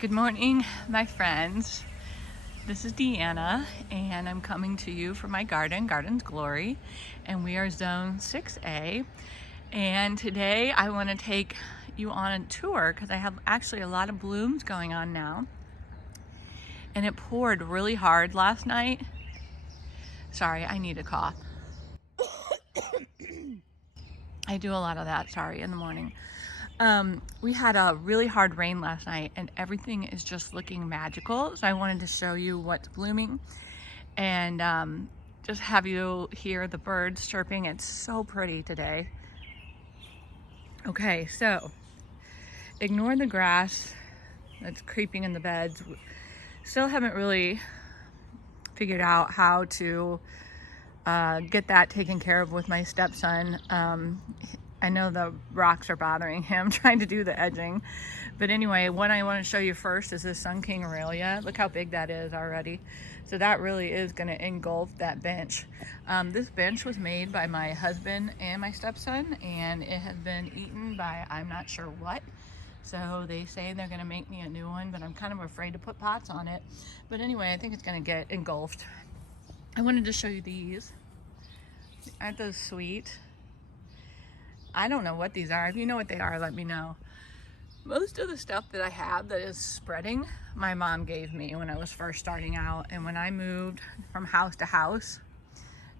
Good morning, my friends. This is Deanna, and I'm coming to you from my Garden's Glory, and we are zone 6A. And today I want to take you on a tour because I have actually a lot of blooms going on now. And it poured really hard last night. Sorry, I need a cough. I do a lot of that, sorry, in the morning. We had a really hard rain last night and everything is just looking magical. So I wanted to show you what's blooming and just have you hear the birds chirping. It's so pretty today. Okay, so ignore the grass that's creeping in the beds. Still haven't really figured out how to get that taken care of with my stepson. I know the rocks are bothering him trying to do the edging. But anyway, what I want to show you first is this Sun King Aurelia. Look how big that is already. So that really is going to engulf that bench. This bench was made by my husband and my stepson, and it has been eaten by I'm not sure what. So they say they're going to make me a new one, but I'm kind of afraid to put pots on it. But anyway, I think it's going to get engulfed. I wanted to show you these. Aren't those sweet? I don't know what these are. If you know what they are, let me know. Most of the stuff that I have that is spreading, my mom gave me when I was first starting out. And when I moved from house to house,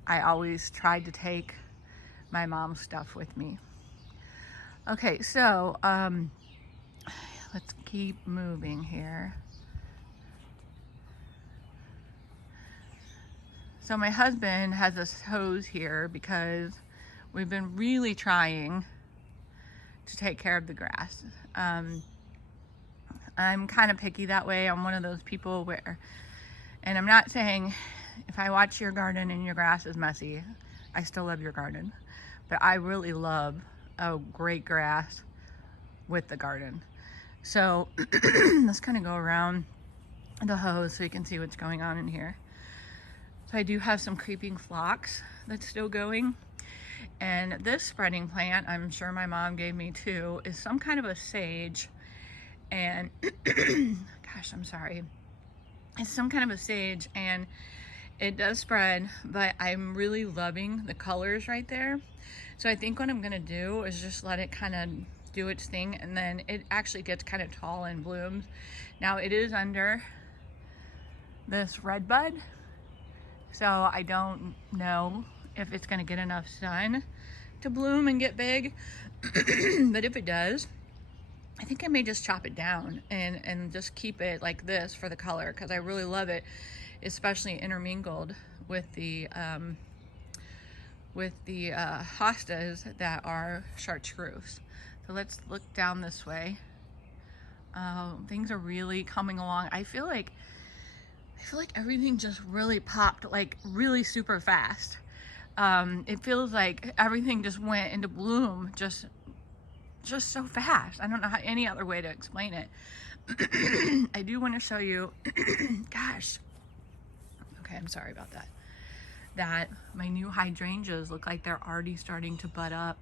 I always tried to take my mom's stuff with me. Okay, so let's keep moving here. So my husband has this hose here because we've been really trying to take care of the grass. I'm kind of picky that way. I'm one of those people where, and I'm not saying if I watch your garden and your grass is messy, I still love your garden. But I really love a great grass with the garden. So let's kind of go around the hose so you can see what's going on in here. So I do have some creeping phlox that's still going. And this spreading plant, I'm sure my mom gave me too, is some kind of a sage. And gosh, I'm sorry. It's some kind of a sage and it does spread, but I'm really loving the colors right there. So I think what I'm gonna do is just let it kind of do its thing, and then it actually gets kind of tall and blooms. Now it is under this red bud, so I don't know if it's gonna get enough sun to bloom and get big. But if it does, I think I may just chop it down and just keep it like this for the color, because I really love it, especially intermingled with the hostas that are chartreuse. So let's look down this way. Things are really coming along. I feel like everything just really popped, like really super fast. It feels like everything just went into bloom just so fast. I don't know how any other way to explain it. I do want to show you, gosh, okay, I'm sorry about that. That my new hydrangeas look like they're already starting to bud up.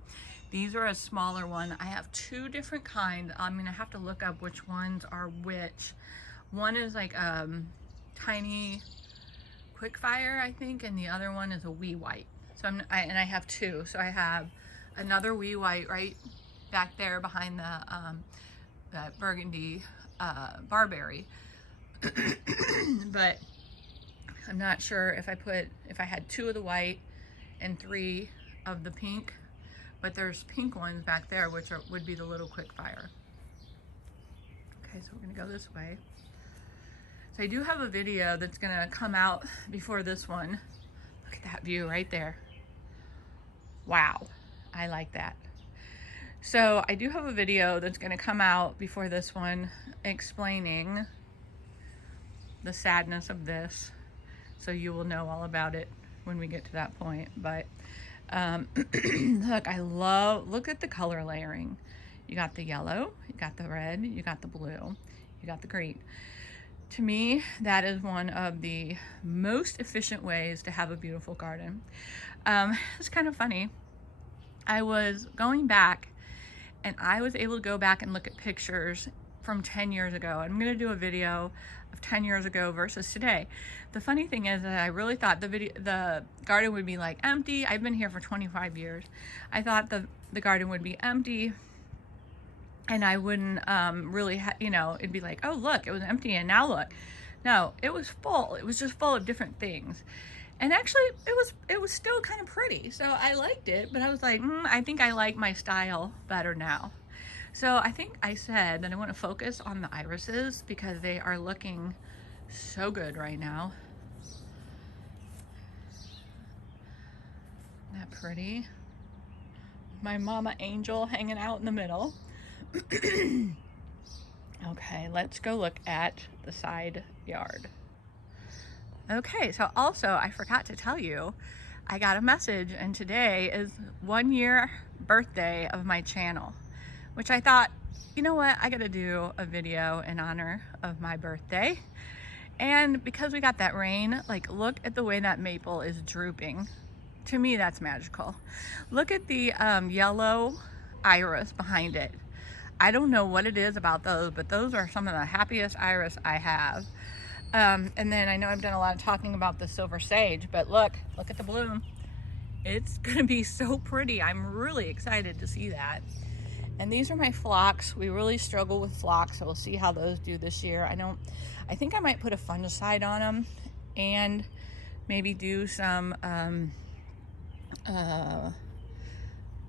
These are a smaller one. I have two different kinds. I'm gonna have to look up which ones are which. One is like tiny quick fire, I think, and the other one is a wee white. So I have two. So I have another wee white right back there behind that burgundy barberry. But I'm not sure if I had two of the white and three of the pink, but there's pink ones back there which would be the little quick fire. Okay, so we're gonna go this way. So I do have a video that's gonna come out before this one. Look at that view right there. Wow, I like that. So I do have a video that's gonna come out before this one explaining the sadness of this. So you will know all about it when we get to that point. But look at the color layering. You got the yellow, you got the red, you got the blue, you got the green. To me, that is one of the most efficient ways to have a beautiful garden. It's kind of funny. I was going back and I was able to go back and look at pictures from 10 years ago. I'm gonna do a video of 10 years ago versus today. The funny thing is that I really thought the garden would be like empty. I've been here for 25 years. I thought the garden would be empty and I wouldn't really, you know, it'd be like, oh look, it was empty and now look. No, it was full. It was just full of different things. And actually it was still kind of pretty. So I liked it, but I was like, I think I like my style better now. So I think I said that I want to focus on the irises because they are looking so good right now. Isn't that pretty? My mama angel hanging out in the middle. Okay, let's go look at the side yard. Okay, so also I forgot to tell you, I got a message and today is 1 year birthday of my channel, which I thought, you know what, I gotta do a video in honor of my birthday. And because we got that rain, like look at the way that maple is drooping. To me, that's magical. Look at the yellow iris behind it. I don't know what it is about those, but those are some of the happiest iris I have. And then I know I've done a lot of talking about the silver sage, but look at the bloom. It's gonna be so pretty. I'm really excited to see that. And these are my phlox. We really struggle with phlox, so we'll see how those do this year. I think I might put a fungicide on them and maybe do some,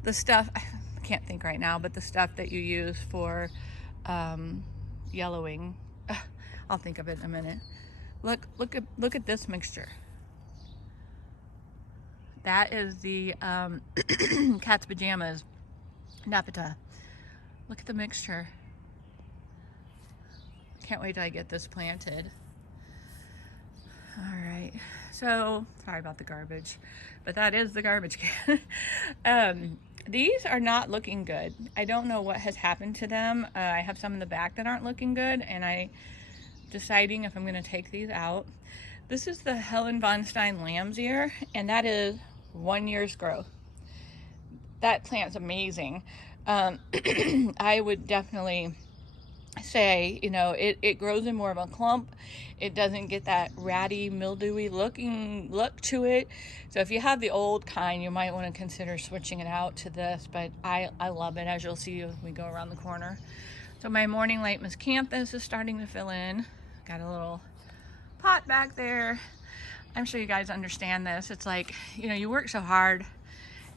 the stuff, I can't think right now, but the stuff that you use for yellowing. I'll think of it in a minute. Look at this mixture. That is the cat's pajamas, EDDHA. Look at the mixture. Can't wait till I get this planted. All right, so sorry about the garbage, but that is the garbage can. These are not looking good. I don't know what has happened to them. I have some in the back that aren't looking good, and I'm deciding if I'm gonna take these out. This is the Helen von Stein lamb's ear, and that is 1 year's growth. That plant's amazing. I would definitely say, you know, it grows in more of a clump. It doesn't get that ratty, mildewy look to it. So if you have the old kind, you might want to consider switching it out to this, but I love it, as you'll see as we go around the corner. So my morning light miscanthus is starting to fill in. Got a little pot back there. I'm sure you guys understand this. It's like, you know, you work so hard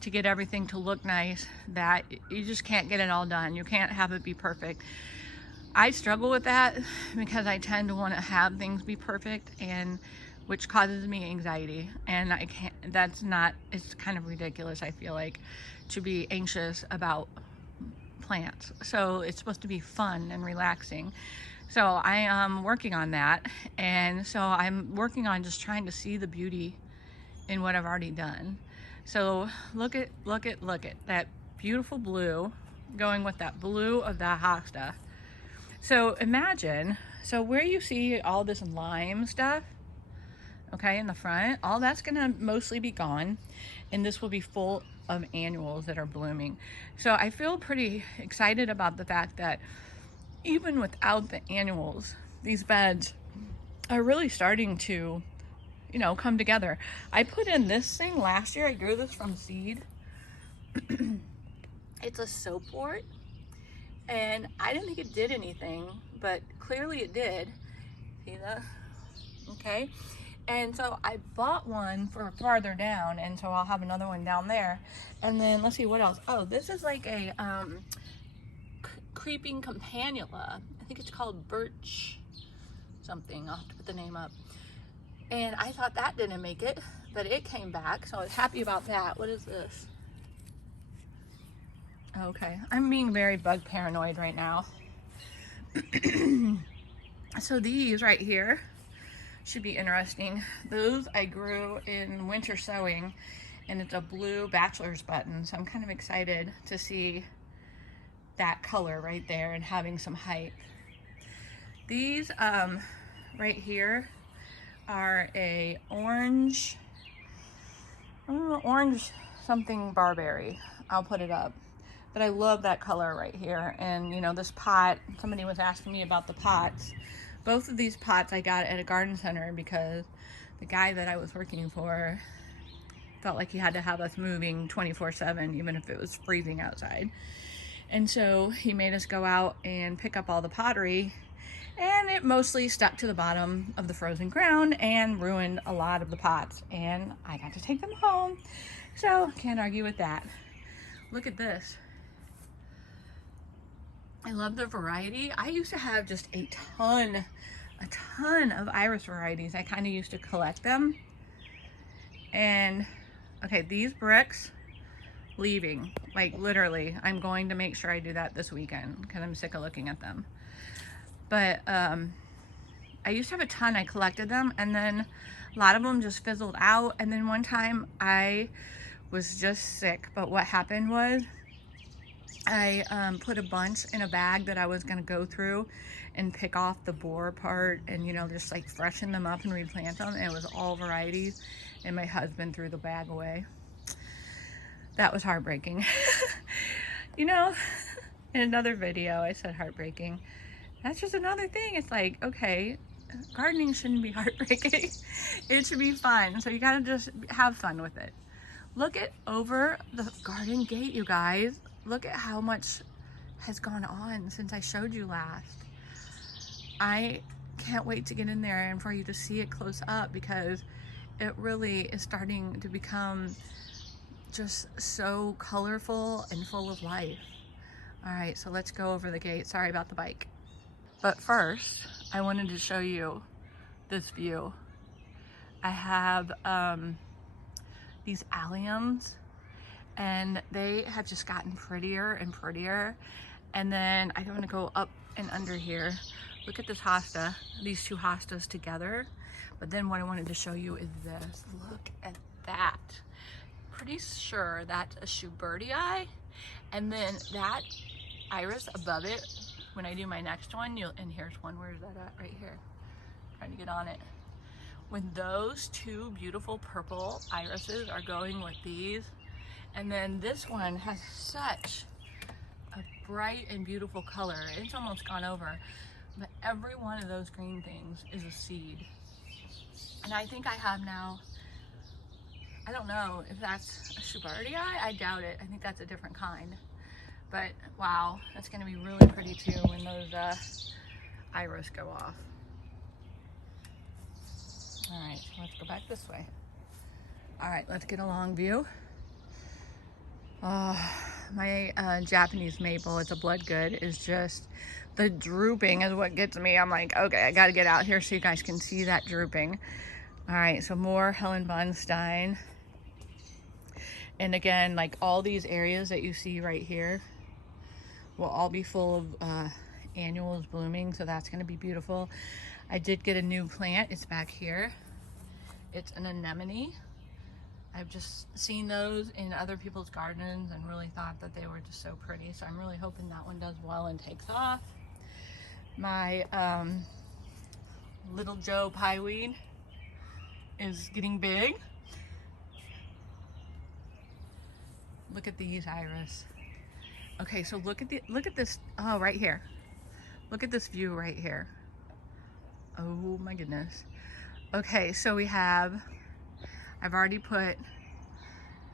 to get everything to look nice that you just can't get it all done. You can't have it be perfect. I struggle with that because I tend to want to have things be perfect, and which causes me anxiety, and I can't, it's kind of ridiculous, I feel like, to be anxious about plants. So it's supposed to be fun and relaxing. So I am working on that, and so I'm working on just trying to see the beauty in what I've already done. So look at that beautiful blue going with that blue of the hosta. So imagine, so where you see all this lime stuff, okay, in the front, all that's gonna mostly be gone, and this will be full of annuals that are blooming. So I feel pretty excited about the fact that even without the annuals, these beds are really starting to, you know, come together. I put in this thing last year. I grew this from seed. It's a soapwort, and I didn't think it did anything, but clearly it did. See that? Okay. And so I bought one for farther down, and so I'll have another one down there. And then let's see what else. Oh, this is like a creeping campanula. I think it's called birch something. I'll have to put the name up. And I thought that didn't make it, but it came back, so I was happy about that. What is this? Okay, I'm being very bug paranoid right now. So these right here should be interesting. Those I grew in winter sowing, and it's a blue bachelor's button, so I'm kind of excited to see that color right there and having some height. These right here are a orange something barberry. I'll put it up. but I love that color right here. And you know, this pot, somebody was asking me about the pots. Both of these pots I got at a garden center because the guy that I was working for felt like he had to have us moving 24/7, even if it was freezing outside. And so he made us go out and pick up all the pottery, and it mostly stuck to the bottom of the frozen ground and ruined a lot of the pots, and I got to take them home, so can't argue with that. Look at this. I love the variety. I used to have just a ton of iris varieties. I kind of used to collect them. And okay, these bricks, leaving, like literally, I'm going to make sure I do that this weekend because I'm sick of looking at them. But I used to have a ton. I collected them, and then a lot of them just fizzled out. And then one time I was just sick, but what happened was I put a bunch in a bag that I was going to go through and pick off the borer part and, you know, just like freshen them up and replant them. And it was all varieties, and my husband threw the bag away. That was heartbreaking. You know, in another video I said heartbreaking. That's just another thing. It's like, okay, gardening shouldn't be heartbreaking. It should be fun. So you gotta just have fun with it. Look at over the garden gate, you guys. Look at how much has gone on since I showed you last. I can't wait to get in there and for you to see it close up, because it really is starting to become just so colorful and full of life. All right, so let's go over the gate. Sorry about the bike. But first, I wanted to show you this view. I have these alliums, and they have just gotten prettier and prettier. And then I want to go up and under here. Look at this hosta, these two hostas together. But then what I wanted to show you is this. Look at that. Pretty sure that's a Schubertii. And then that iris above it, when I do my next one, and here's one, where is that at? Right here. Trying to get on it. When those two beautiful purple irises are going with these, and then this one has such a bright and beautiful color. It's almost gone over, but every one of those green things is a seed. And I think I have now, I don't know if that's a Schubertii. I doubt it. I think that's a different kind. But wow, that's gonna be really pretty too when those iris go off. All right, so let's go back this way. All right, let's get a long view. My Japanese maple, it's a blood good, is just, the drooping is what gets me. I'm like, okay, I gotta get out here so you guys can see that drooping. All right, so more Hellenbundstein. And again, like all these areas that you see right here will all be full of annuals blooming, so that's gonna be beautiful. I did get a new plant, it's back here. It's an anemone. I've just seen those in other people's gardens and really thought that they were just so pretty. So I'm really hoping that one does well and takes off. My little Joe pieweed is getting big. Look at these iris. Okay, so look at this. Oh, right here. Look at this view right here. Oh my goodness. Okay, so we have, I've already put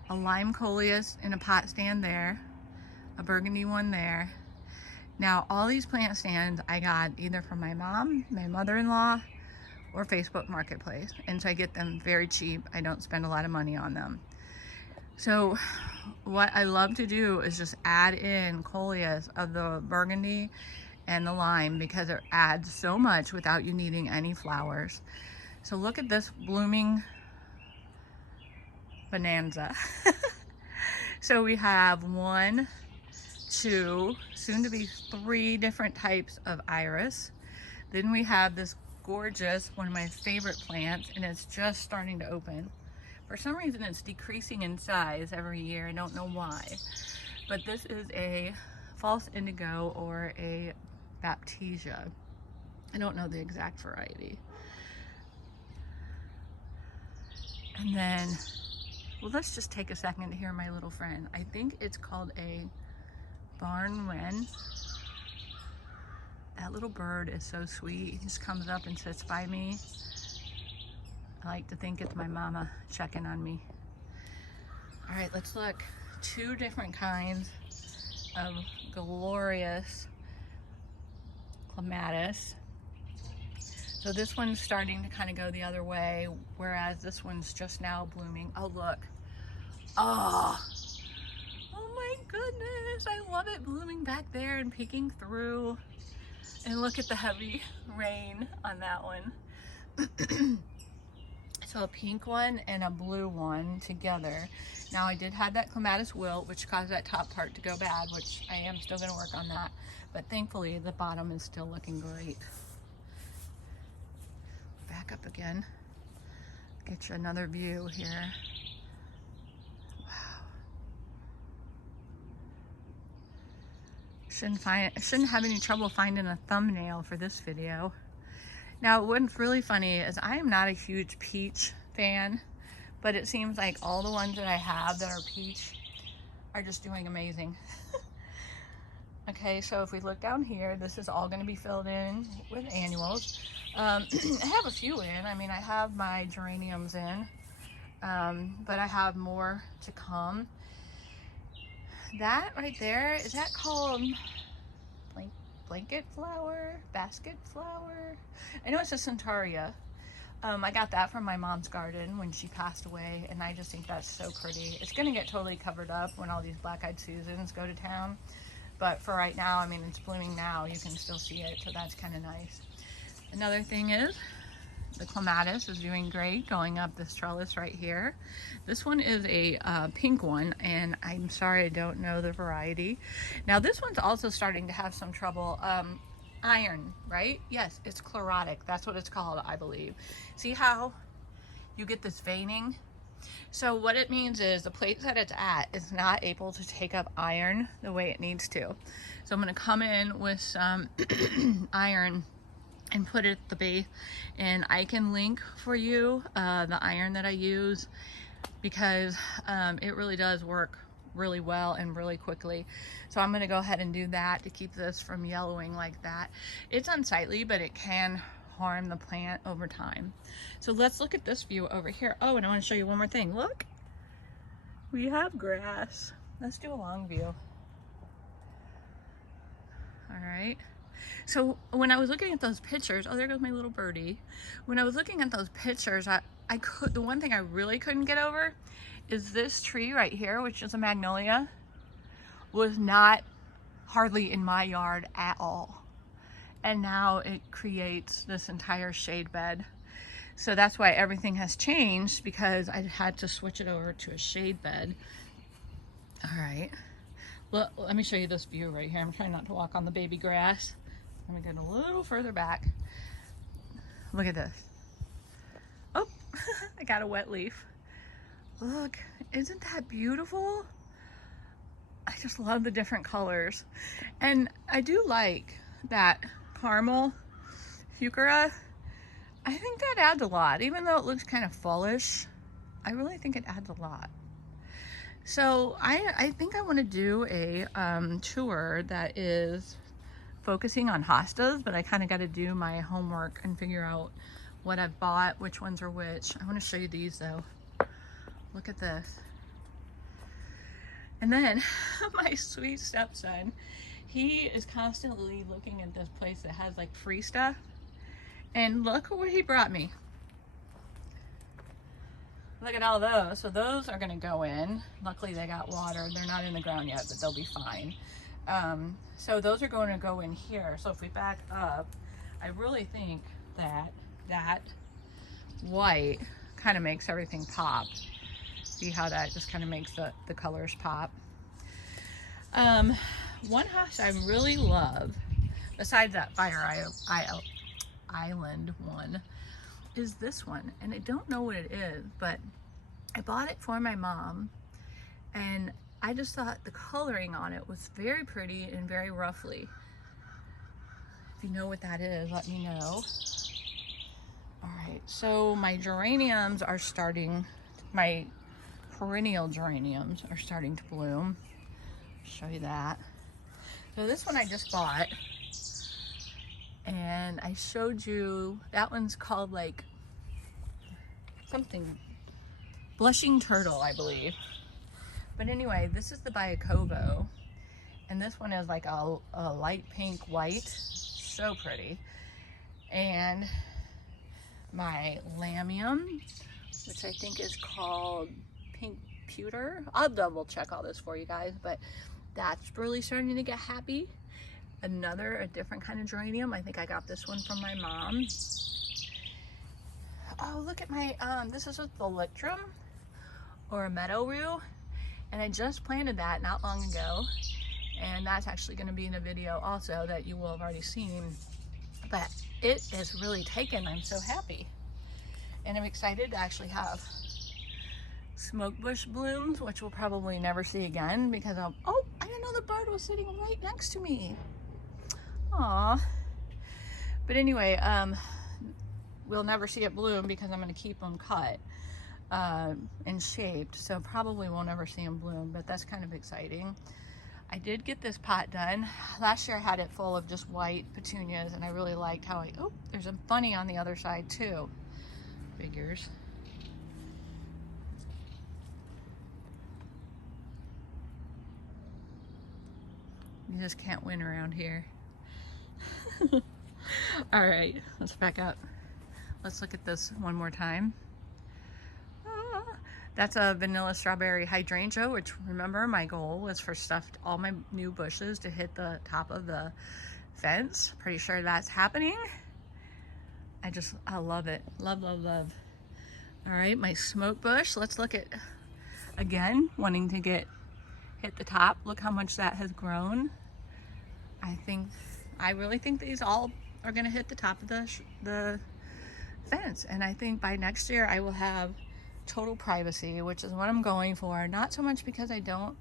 a lime coleus in a pot stand there, a burgundy one there. Now all these plant stands I got either from my mom, my mother-in-law, or Facebook Marketplace, and so I get them very cheap. I don't spend a lot of money on them. So what I love to do is just add in coleus of the burgundy and the lime, because it adds so much without you needing any flowers. So look at this blooming bonanza. So we have 1, 2, soon to be 3 different types of iris. Then we have this gorgeous, one of my favorite plants, and it's just starting to open. For some reason it's decreasing in size every year. I don't know why, but this is a false indigo or a baptisia. I don't know the exact variety. And then, well, let's just take a second to hear my little friend. I think it's called a barn wren. That little bird is so sweet. He just comes up and sits by me. I like to think it's my mama checking on me. All right, let's look. 2 different kinds of glorious clematis. So this one's starting to kind of go the other way, whereas this one's just now blooming. Oh, look. Oh my goodness. I love it blooming back there and peeking through. And look at the heavy rain on that one. So a pink one and a blue one together. Now I did have that clematis wilt, which caused that top part to go bad, which I am still gonna work on that. But thankfully the bottom is still looking great. Back up again. Get you another view here. Wow. Shouldn't have any trouble finding a thumbnail for this video. Now, what's really funny is I am not a huge peach fan, but it seems like all the ones that I have that are peach are just doing amazing. Okay, so if we look down here, this is all going to be filled in with annuals. I have a few in. I mean, I have my geraniums in, but I have more to come. That right there, is that called blanket flower, basket flower? I know it's a centaurea. I got that from my mom's garden when she passed away, and I just think that's so pretty. It's gonna get totally covered up when all these black-eyed Susans go to town, but for right now, I mean, it's blooming now, you can still see it, so that's kind of nice. Another thing is the clematis is doing great going up this trellis right here. This one is a pink one, and I'm sorry I don't know the variety. Now this one's also starting to have some trouble. Iron, right? Yes, it's chlorotic. That's what it's called, I believe. See how you get this veining? So what it means is the place that it's at is not able to take up iron the way it needs to. So I'm going to come in with some iron and put it at the base, and I can link for you the iron that I use, because it really does work really well and really quickly. So I'm going to go ahead and do that to keep this from yellowing like that. It's unsightly, but it can harm the plant over time. So let's look at this view over here. Oh, and I want to show you one more thing. Look, we have grass. Let's do a long view. All right. So when I was looking at those pictures, oh, there goes my little birdie. When I was looking at those pictures, the one thing I really couldn't get over is this tree right here, which is a magnolia, was not hardly in my yard at all. And now it creates this entire shade bed. So that's why everything has changed, because I had to switch it over to a shade bed. All right. Well, let me show you this view right here. I'm trying not to walk on the baby grass. Let me get a little further back. Look at this. Oh, I got a wet leaf. Look, isn't that beautiful? I just love the different colors. And I do like that caramel heuchera. I think that adds a lot. Even though it looks kind of fallish, I really think it adds a lot. So I think I want to do a tour that is focusing on hostas, but I kind of got to do my homework and figure out what I've bought, which ones are which. I want to show you these though. Look at this. And then my sweet stepson, he is constantly looking at this place that has like free stuff. And look what he brought me. Look at all those. So those are gonna go in. Luckily they got water. They're not in the ground yet, but they'll be fine. So those are going to go in here. So if we back up, I really think that that white kind of makes everything pop. See how that just kind of makes the colors pop. One house I really love, besides that Fire Island one, is this one. And I don't know what it is, but I bought it for my mom, and I just thought the coloring on it was very pretty and very ruffly. If you know what that is, let me know. All right, so my geraniums are starting, my perennial geraniums are starting to bloom. Show you that. So this one I just bought, and I showed you, that one's called like something, blushing turtle, I believe. But anyway, this is the Bayakovo, and this one is like a light pink white, so pretty. And my lamium, which I think is called pink pewter. I'll double check all this for you guys, but that's really starting to get happy. A different kind of geranium. I think I got this one from my mom. Oh, look at my, this is a thalictrum or a meadow rue. And I just planted that not long ago. And that's actually going to be in a video also that you will have already seen. But it is really taken. I'm so happy. And I'm excited to actually have smoke bush blooms, which we'll probably never see again because oh, I didn't know the bird was sitting right next to me. Aw. But anyway, we'll never see it bloom because I'm going to keep them cut and shaped, so probably won't ever see them bloom, but that's kind of exciting. I did get this pot done. Last year I had it full of just white petunias, and I really liked how there's a bunny on the other side too. Figures. You just can't win around here. All right, let's back up. Let's look at this one more time. That's a vanilla strawberry hydrangea, which remember my goal was for all my new bushes to hit the top of the fence. Pretty sure that's happening. I love it. Love, love, love. All right, my smoke bush. Let's look at, again, wanting to hit the top. Look how much that has grown. I really think these all are gonna hit the top of the fence. And I think by next year I will have total privacy, which is what I'm going for. Not so much because don't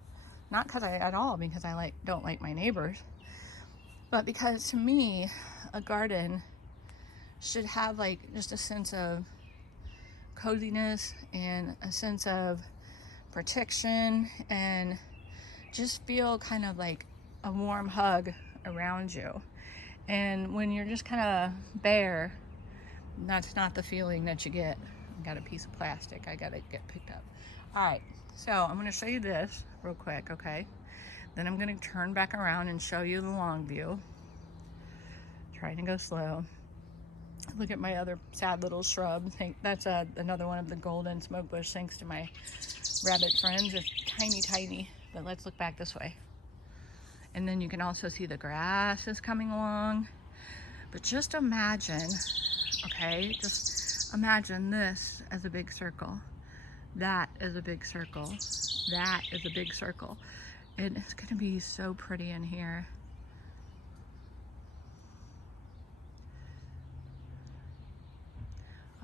like my neighbors, but because to me, a garden should have like just a sense of coziness and a sense of protection and just feel kind of like a warm hug around you. And when you're just kind of bare, that's not the feeling that you get. I got a piece of plastic I gotta get picked up. All right, so I'm gonna show you this real quick, okay? Then I'm gonna turn back around and show you the long view. Trying to go slow. Look at my other sad little shrub. That's another one of the golden smoke bush, thanks to my rabbit friends. It's tiny, tiny, but let's look back this way. And then you can also see the grass is coming along. But just imagine, okay, just imagine this as a big circle. That is a big circle. That is a big circle. It's gonna be so pretty in here.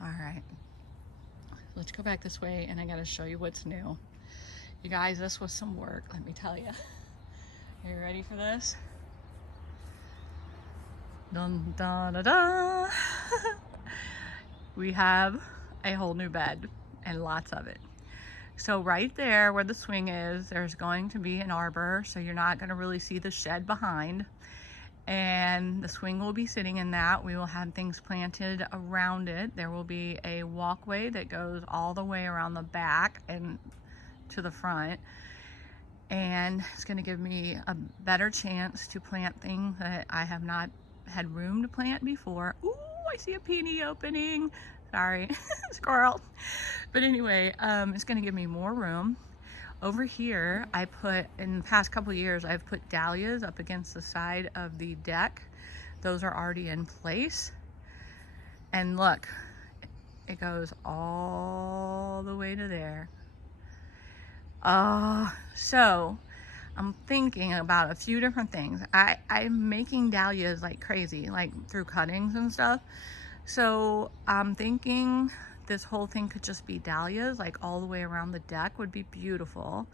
All right, let's go back this way and I gotta show you what's new. You guys, this was some work, let me tell you. Are you ready for this? Dun, da, da, da. We have a whole new bed and lots of it. So right there where the swing is, there's going to be an arbor, so you're not going to really see the shed behind. And the swing will be sitting in that. We will have things planted around it. There will be a walkway that goes all the way around the back and to the front. And it's going to give me a better chance to plant things that I have not had room to plant before. Ooh, I see a peony opening. Sorry, squirrel. But anyway, it's going to give me more room. Over here, in the past couple of years, I've put dahlias up against the side of the deck. Those are already in place. And look, it goes all the way to there. So I'm thinking about a few different things. I'm making dahlias like crazy, like through cuttings and stuff. So I'm thinking this whole thing could just be dahlias, like all the way around the deck would be beautiful.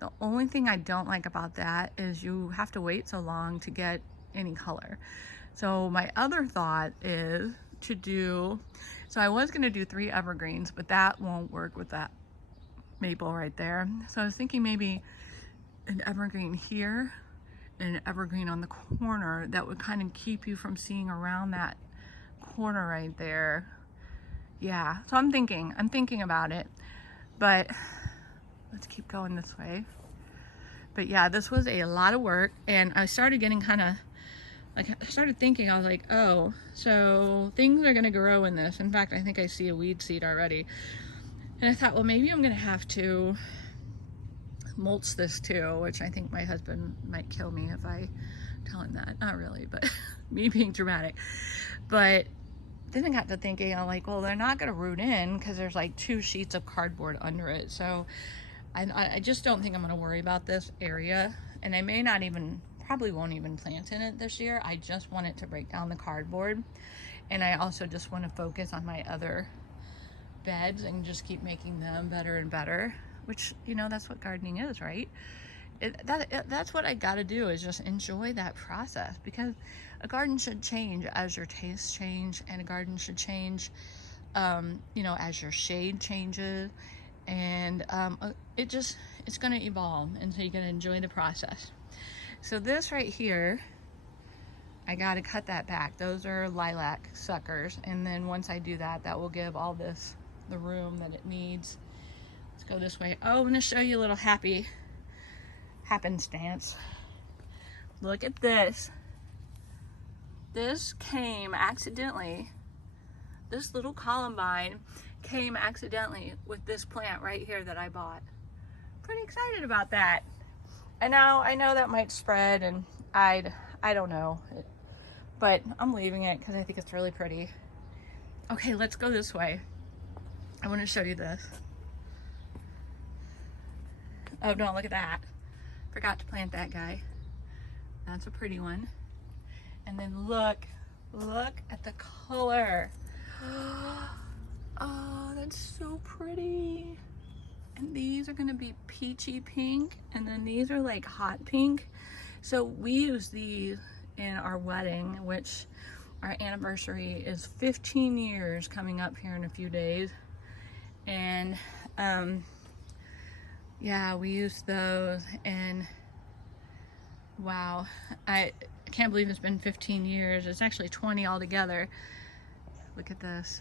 The only thing I don't like about that is you have to wait so long to get any color. So my other thought is so I was gonna do 3 evergreens, but that won't work with that maple right there. So I was thinking maybe an evergreen here an evergreen on the corner that would kind of keep you from seeing around that corner right there. Yeah, so I'm thinking about it, but let's keep going this way. But yeah, this was a lot of work, and I started getting kind of like, I started thinking, I was like, oh, so things are gonna grow in this. In fact, I think I see a weed seed already. And I thought, well, maybe I'm gonna have to mulch this too, which I think my husband might kill me if I tell him that. Not really, but me being dramatic. But then I got to thinking, I'm like, well, they're not gonna root in because there's like 2 sheets of cardboard under it. So I just don't think I'm gonna worry about this area. And I may not even, probably won't even plant in it this year. I just want it to break down the cardboard. And I also just want to focus on my other beds and just keep making them better and better, which, you know, that's what gardening is, right? That's what I gotta do, is just enjoy that process, because a garden should change as your tastes change, and a garden should change, you know, as your shade changes, and it's gonna evolve, and so you gotta enjoy the process. So this right here, I gotta cut that back. Those are lilac suckers, and then once I do that, that will give all this the room that it needs. Let's go this way. Oh, I'm gonna show you a little happenstance. Look at this. This came accidentally. This little columbine came accidentally with this plant right here that I bought. Pretty excited about that. And now I know that might spread, and I don't know, but I'm leaving it because I think it's really pretty. Okay, let's go this way. I want to show you this. Oh, don't look at that. Forgot to plant that guy. That's a pretty one. And then look at the color. Oh, that's so pretty. And these are gonna be peachy pink, and then these are like hot pink. So we use these in our wedding, which our anniversary is 15 years coming up here in a few days. And yeah, we use those, and wow, I can't believe it's been 15 years. It's actually 20 altogether. Look at this.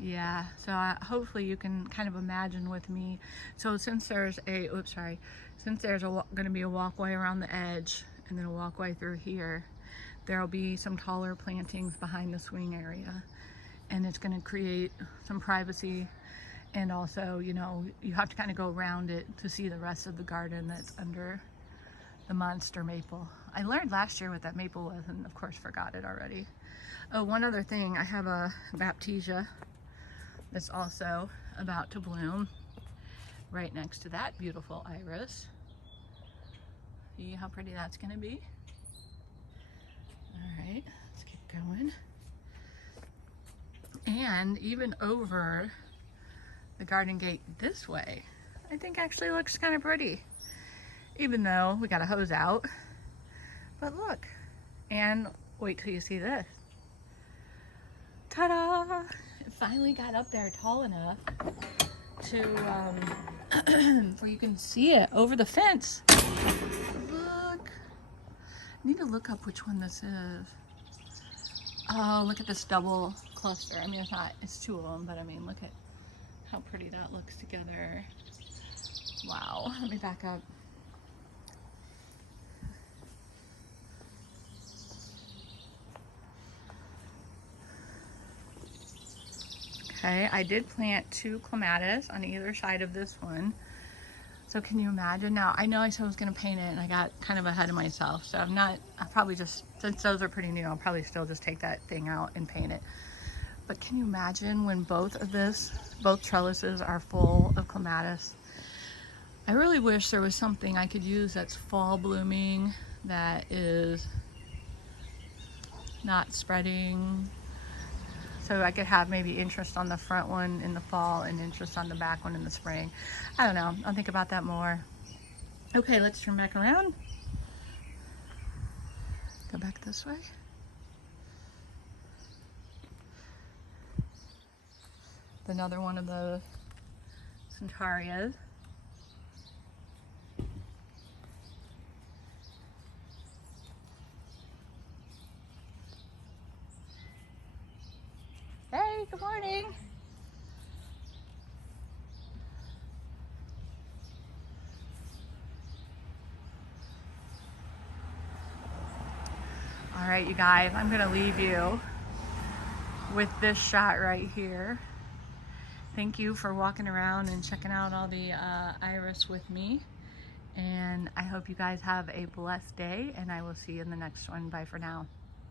Yeah, so hopefully you can kind of imagine with me. So since there's a, since there's gonna be a walkway around the edge and then a walkway through here, there'll be some taller plantings behind the swing area, and it's gonna create some privacy. And also, you know, you have to kind of go around it to see the rest of the garden that's under the monster maple. I learned last year what that maple was, and of course forgot it already. Oh, one other thing, I have a baptisia that's also about to bloom right next to that beautiful iris. See how pretty that's gonna be? All right, let's keep going. And even over the garden gate this way, I think actually looks kind of pretty, even though we got a hose out. But look, and wait till you see this. Ta-da! It finally got up there tall enough to where you can see it over the fence. Look, I need to look up which one this is. Oh, look at this double cluster. I mean, it's 2 of them, but I mean, look at how pretty that looks together. Wow, let me back up. Okay, I did plant 2 clematis on either side of this one. So can you imagine? Now, I know I said I was gonna paint it, and I got kind of ahead of myself. So I'll probably just, since those are pretty new, I'll probably still just take that thing out and paint it. But can you imagine when both trellises are full of clematis? I really wish there was something I could use that's fall blooming, that is not spreading. So I could have maybe interest on the front one in the fall and interest on the back one in the spring. I don't know, I'll think about that more. Okay, let's turn back around. Go back this way. Another one of the centaureas. Good morning. All right, you guys, I'm gonna leave you with this shot right here. Thank you for walking around and checking out all the iris with me. And I hope you guys have a blessed day, and I will see you in the next one. Bye for now.